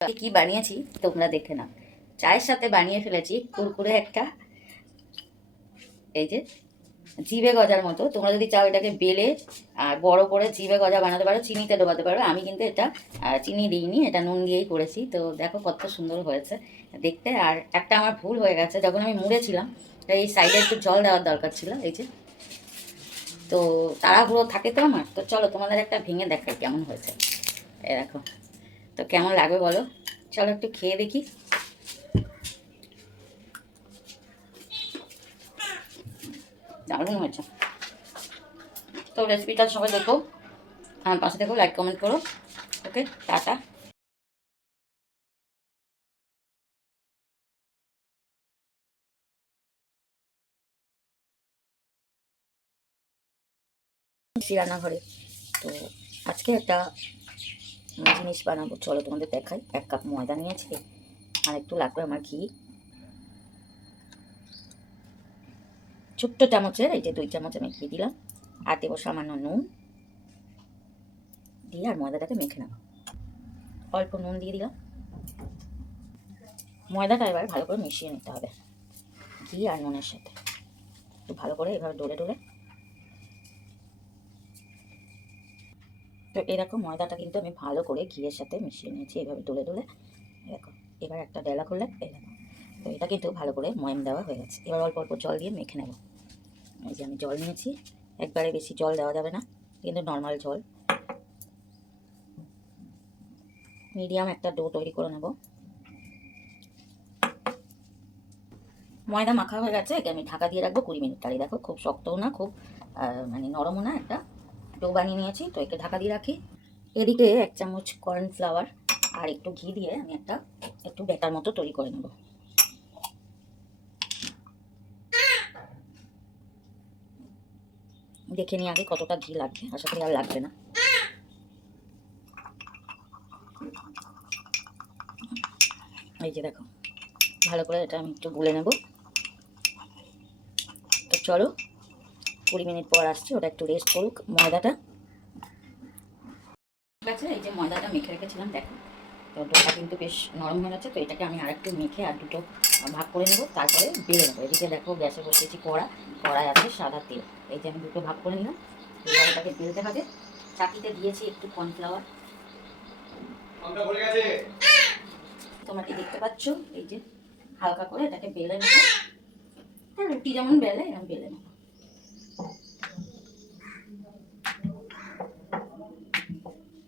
কি বানিয়েছি তোমরা দেখে নাও। চায়ের সাথে বানিয়ে ফেলেছি কুরকুরে একটা, এই যে জিভে গজার মতো। তোমরা যদি চাও এটাকে বেলে আর বড় করে জিভে গজা বানাতে পারো, চিনিতে ডোবাতে পারো। আমি কিন্তু এটা চিনি দিইনি, এটা নুন দিয়েই করেছি। তো দেখো কত সুন্দর হয়েছে দেখতে। আর একটা আমার ভুল হয়ে গেছে, যখন আমি মুড়েছিলাম এই সাইডে একটু জল দেওয়ার দরকার ছিল, এই যে। তো তাড়াহুড়ো থাকে তো আমার, তো চলো তোমাদের একটা ভেঙে দেখাই কেমন হয়েছে। এই দেখো, তো কেমন লাগবে বলো, চলো একটু খেয়ে দেখি। দারুণ হয়েছে। তো রেসিপিটা সবাই দেখো, আমার পাশে দেখো, লাইক কমেন্ট করো। ওকে, টাটা। রান্নাঘরে তো আজকে একটা জিনিস বানাবো, চলো তোমাদের দেখাই। 1 কাপ ময়দা নিয়েছি, আর একটু লাগবে আমার ঘি। ছোট্ট চামচের এই যে 2 চামচ আমি ঘি দিলাম, আর দেবো সামান্য নুন দিয়ে, আর ময়দাটাকে মেখে নেব। অল্প নুন দিয়ে দিলাম। ময়দাটা এবার ভালো করে মিশিয়ে নিতে হবে ঘি আর নুনের সাথে, একটু ভালো করে এভাবে ডলে ডলে। তো এরকম ময়দাটা কিন্তু আমি ভালো করে ঘিয়ের সাথে মিশিয়ে নিয়েছি, এভাবে ডলে ডলে। দেখো, এবার একটা ডেলা করলে এই দেখো, তো এটা কিন্তু ভালো করে ময়াম দেওয়া হয়ে গেছে। এবার অল্প অল্প জল দিয়ে মেখে নেব। এই যে আমি জল নিয়েছি, একবারে বেশি জল দেওয়া যাবে না, কিন্তু নর্মাল জল। মিডিয়াম একটা ডো তৈরি করে নেব। ময়দা মাখা হয়ে গেছে, একে আমি ঢাকা দিয়ে রাখবো 20 মিনিট। আর দেখো, খুব শক্তও না, খুব মানে নরমও না, একটা ডো বানিয়ে নিয়েছি। তো একে ঢাকা দিয়ে রাখি। এদিকে 1 চামচ কর্নফ্লাওয়ার আর একটু ঘি দিয়ে আমি একটু ব্যাটার মতো তৈরি করে নেব। দেখে নিই আগে কতটা ঘি লাগবে, আশা করি আর লাগবে না। এই যে দেখো, ভালো করে এটা আমি একটু গুলে নেব। তো চলো 20 মিনিট পর আসছি, ওটা একটু রেস্ট করুক ময়দাটা। ঠিক আছে, এই যে ময়দাটা মেখে রেখেছিলাম দেখো, তো ডোটা কিন্তু বেশ নরম হয়ে গেছে। তো এটাকে আমি আরেকটু মেখে আর দুটো ভাগ করে নেবো, তারপরে বেলে নেবো। এদিকে দেখো গ্যাসে বসিয়েছি কড়ায় আছে সাদা তেল। এই যে আমি দুটো ভাগ করে নিলাম, এবার এটাকে বেলতে হবে। চাকিতে দিয়েছি একটু কর্নফ্লাওয়ার, তোমরা দেখতে পাচ্ছ। এই যে হালকা করে এটাকে বেলে নেবো, রুটি যেমন বেলে এরকম বেলে নেবো।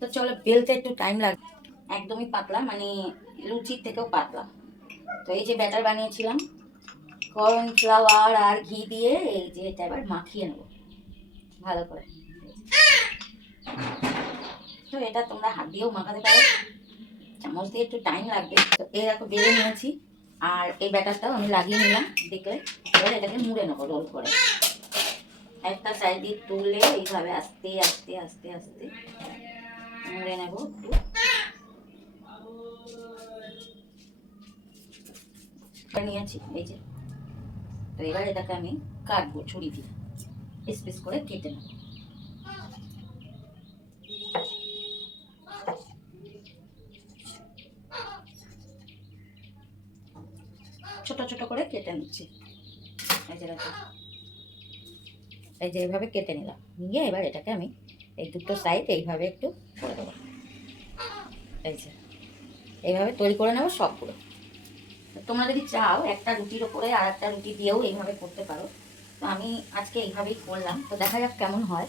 তো চলো, বেলতে একটু টাইম লাগবে, একদমই পাতলা, মানে লুচির থেকেও পাতলা। তো এই যে ব্যাটার বানিয়েছিলাম কর্নফ্লাওয়ার আর ঘি দিয়ে, এই যে এটা এবার মাখিয়ে নেবো ভালো করে। তো এটা তোমরা হাত দিয়েও মাখাতে পারো, চামচ দিয়ে একটু টাইম লাগবে। তো এরকম বেলে নিয়েছি, আর এই ব্যাটারটাও আমি লাগিয়ে নিলাম দেখলে। এবার এটাকে মুড়ে নেবো রোল করে, একটা সাইড দিয়ে তুলে এইভাবে আস্তে আস্তে আস্তে আস্তে মুড়ে নেবো একটু। নিয়েছি এই যে, তো এবার এটাকে আমি কাটবো ছুরি দিয়ে, পিস করে কেটে নেবো। ছোট ছোট করে কেটে নিচ্ছি, এই যে দেখো, এই যে এইভাবে কেটে নিলাম। নিয়ে এবার এটাকে আমি এই দুটো সাইড এইভাবে একটু করে দেবো। এই যে এইভাবে তৈরি করে নেবো সবগুলো। তোমরা যদি চাও একটা রুটির ওপরে আর একটা রুটি দিয়েও এইভাবে করতে পারো। তো আমি আজকে এইভাবেই করলাম, তো দেখা যাক কেমন হয়।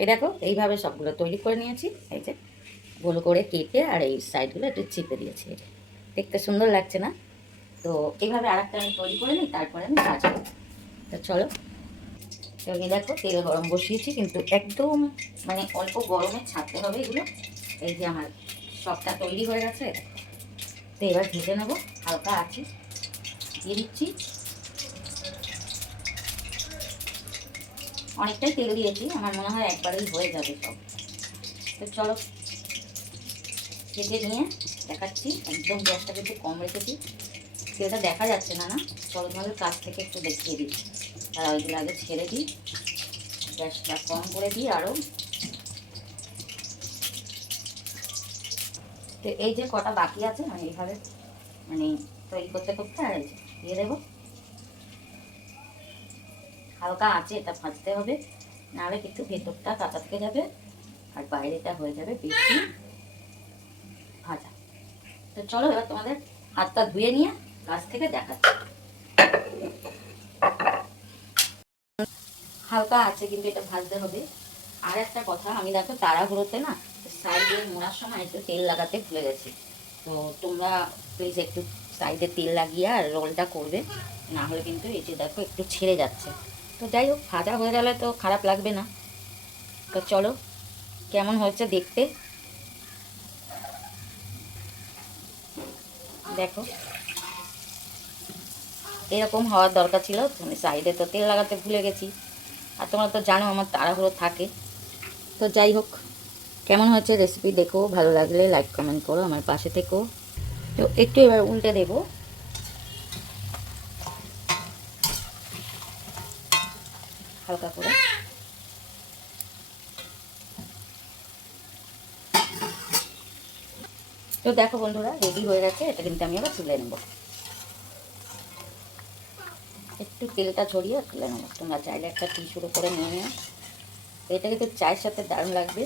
এই দেখো, এইভাবে সবগুলো তৈরি করে নিয়েছি। এই যে গোল করে কেটে আর এই সাইডগুলো একটু চিপে দিয়েছি, দেখতে সুন্দর লাগছে না? তো এইভাবে আর একটা আমি তৈরি করে নিই, তারপরে আমি ভাজবো। তো চলো, এই দেখো তেল গরম বসিয়েছি, কিন্তু একদম মানে অল্প গরমে ছাড়তে হবে এগুলো। এই যে আমার সবটা তৈরি হয়ে গেছে, তো এবার ভেজে নেবো হালকা আছে, দিয়ে দিচ্ছি। অনেকটাই তেল দিয়েছি, আমার মনে হয় একবারেই হয়ে যাবে সব। তো চলো ভেজে নিয়ে দেখাচ্ছি। একদম গ্যাসটাকে একটু কম রেখেছি, তেলটা দেখা যাচ্ছে না না, চলো তোমাদের কাছ থেকে একটু দেখিয়ে দিই। তারা ওইগুলো আগে ছেড়ে দিই, গ্যাসটা কম করে দিই আরও। তো এই যে কটা বাকি আছে আমি এইভাবে মানে তৈরি করতে করতে আর এই যে দিয়ে দেবো। হালকা আছে এটা ভাজতে হবে, নাহলে কিন্তু ভেতরটা কাঁচা থেকে যাবে আর বাইরেটা হয়ে যাবে বেশি ভাজা। তো চলো এবার তোমাদের হাতটা ধুয়ে নিয়ে কাছ থেকে দেখাচ্ছি। হালকা আছে কিন্তু এটা ভাজতে হবে। আর একটা কথা, আমি দেখো তাড়াহুড়োতে না সাইডে মোড়ার সময় একটু তেল লাগাতে ভুলে গেছি। তো তোমরা প্লিজ একটু সাইডে তেল লাগিয়ে আর রোলটা করবে, না হলে কিন্তু এই যে দেখো একটু ছেড়ে যাচ্ছে। তো যাই হোক, ভাজা হয়ে গেলে তো খারাপ লাগবে না। তো চলো কেমন হয়েছে দেখতে দেখো, এরকম হওয়ার দরকার ছিল। মানে সাইডে তো তেল লাগাতে ভুলে গেছি, আর তোমরা তো জানো আমার তাড়াহুড়ো থাকে। তো যাই হোক, কেমন হচ্ছে রেসিপি দেখো, ভালো লাগলে লাইক কমেন্ট করো, আমার পাশে থেকো। তো একটু এবার উল্টে দেবো হালকা করে। তো দেখো বন্ধুরা, রেডি হয়ে গেছে। এটা কিন্তু আমি আবার তুলে নেব, একটু তেলটা ছড়িয়ে তুলে নেবো। তোমরা চাইলে একটা টিস্যুর উপরে নিয়ে নিও। এটা কিন্তু চায়ের সাথে দারুণ লাগবে।